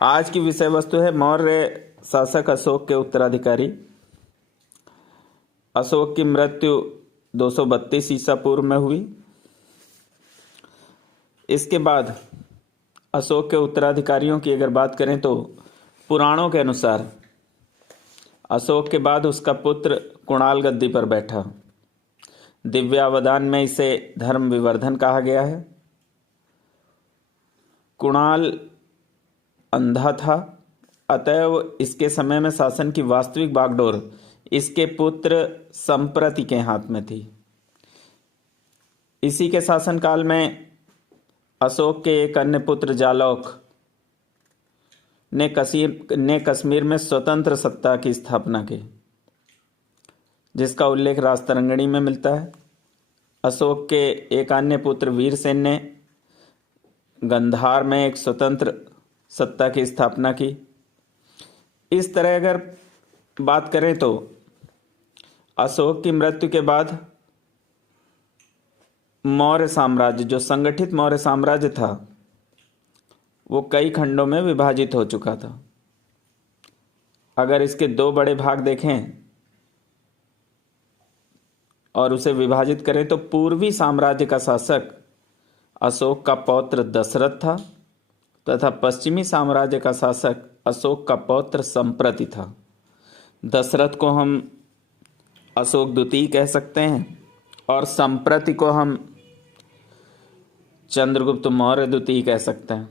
आज की विषय वस्तु है मौर्य शासक अशोक के उत्तराधिकारी। अशोक की मृत्यु 232 ईसा पूर्व में हुई। इसके बाद अशोक के उत्तराधिकारियों की अगर बात करें तो पुराणों के अनुसार अशोक के बाद उसका पुत्र कुणाल गद्दी पर बैठा। दिव्यावदान में इसे धर्म विवर्धन कहा गया है। कुणाल अंधा था, अतएव इसके समय में शासन की वास्तविक बागडोर इसके पुत्र संप्रति के हाथ में थी। इसी के शासनकाल में अशोक के एक अन्य पुत्र जालौक ने कश्मीर में स्वतंत्र सत्ता की स्थापना की, जिसका उल्लेख राजतरंगिणी में मिलता है। अशोक के एक अन्य पुत्र वीरसेन ने गंधार में एक स्वतंत्र सत्ता की स्थापना की। इस तरह अगर बात करें तो अशोक की मृत्यु के बाद मौर्य साम्राज्य, जो संगठित मौर्य साम्राज्य था, वो कई खंडों में विभाजित हो चुका था। अगर इसके दो बड़े भाग देखें और उसे विभाजित करें तो पूर्वी साम्राज्य का शासक अशोक का पौत्र दशरथ था तथा पश्चिमी साम्राज्य का शासक अशोक का पौत्र संप्रति था। दशरथ को हम अशोक द्वितीय कह सकते हैं और संप्रति को हम चंद्रगुप्त मौर्य द्वितीय कह सकते हैं।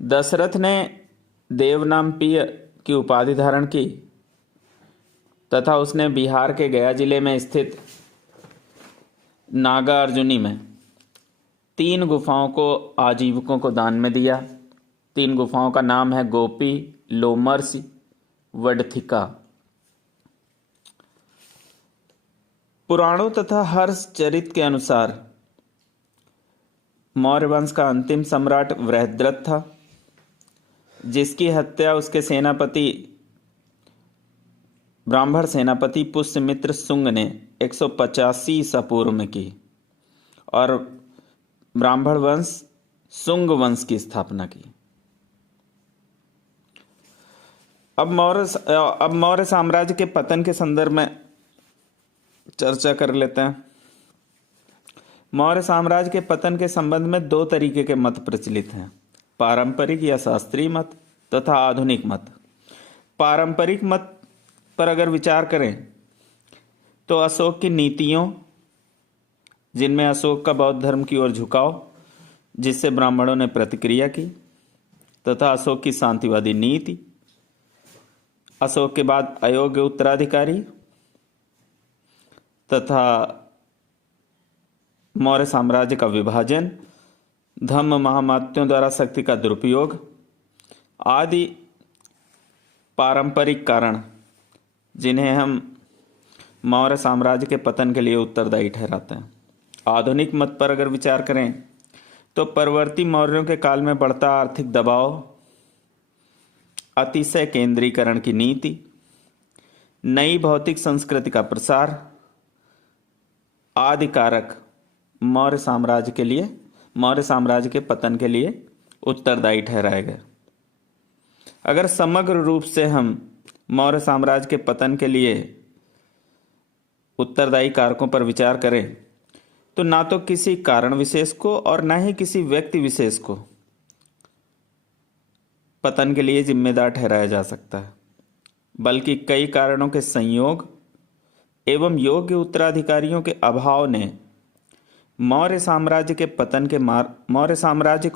दशरथ ने देवनामपीय की उपाधि धारण की तथा उसने बिहार के गया जिले में स्थित नागार्जुनी में 3 गुफाओं को आजीविकों को दान में दिया। 3 गुफाओं का नाम है गोपी, लोमर्स, वडथिका। पुराणों तथा हर्षचरित के अनुसार मौर्य वंश का अंतिम सम्राट वृहद्रथ था, जिसकी हत्या उसके सेनापति ब्राह्मण सेनापति पुष्यमित्र शुंग ने 185 ईसा पूर्व में की और ब्राह्मण वंश शुंग वंश की स्थापना की। अब मौर्य साम्राज्य के पतन के संदर्भ में चर्चा कर लेते हैं। मौर्य साम्राज्य के पतन के संबंध में 2 तरीके के मत प्रचलित हैं, पारंपरिक या शास्त्रीय मत तथा आधुनिक मत। पारंपरिक मत पर अगर विचार करें तो अशोक की नीतियों, जिनमें अशोक का बौद्ध धर्म की ओर झुकाव, जिससे ब्राह्मणों ने प्रतिक्रिया की, तथा अशोक की शांतिवादी नीति, अशोक के बाद अयोग्य उत्तराधिकारी तथा मौर्य साम्राज्य का विभाजन, धम्म महामात्यों द्वारा शक्ति का दुरुपयोग आदि पारंपरिक कारण, जिन्हें हम मौर्य साम्राज्य के पतन के लिए उत्तरदायी ठहराते हैं। आधुनिक मत पर अगर विचार करें तो परवर्ती मौर्यों के काल में बढ़ता आर्थिक दबाव, अतिशय केंद्रीकरण की नीति, नई भौतिक संस्कृति का प्रसार आदि कारक मौर्य साम्राज्य के पतन के लिए उत्तरदायी ठहराए गए। अगर समग्र रूप से हम मौर्य साम्राज्य के पतन के लिए उत्तरदायी कारकों पर विचार करें तो ना तो किसी कारण विशेष को और ना ही किसी व्यक्ति विशेष को पतन के लिए जिम्मेदार ठहराया जा सकता है, बल्कि कई कारणों के संयोग एवं योग्य उत्तराधिकारियों के अभाव ने मौर्य साम्राज्य को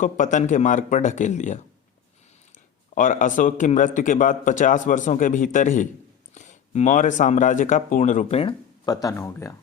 पतन के मार्ग पर ढकेल दिया और अशोक की मृत्यु के बाद 50 वर्षों के भीतर ही मौर्य साम्राज्य का पूर्ण रूपेण पतन हो गया।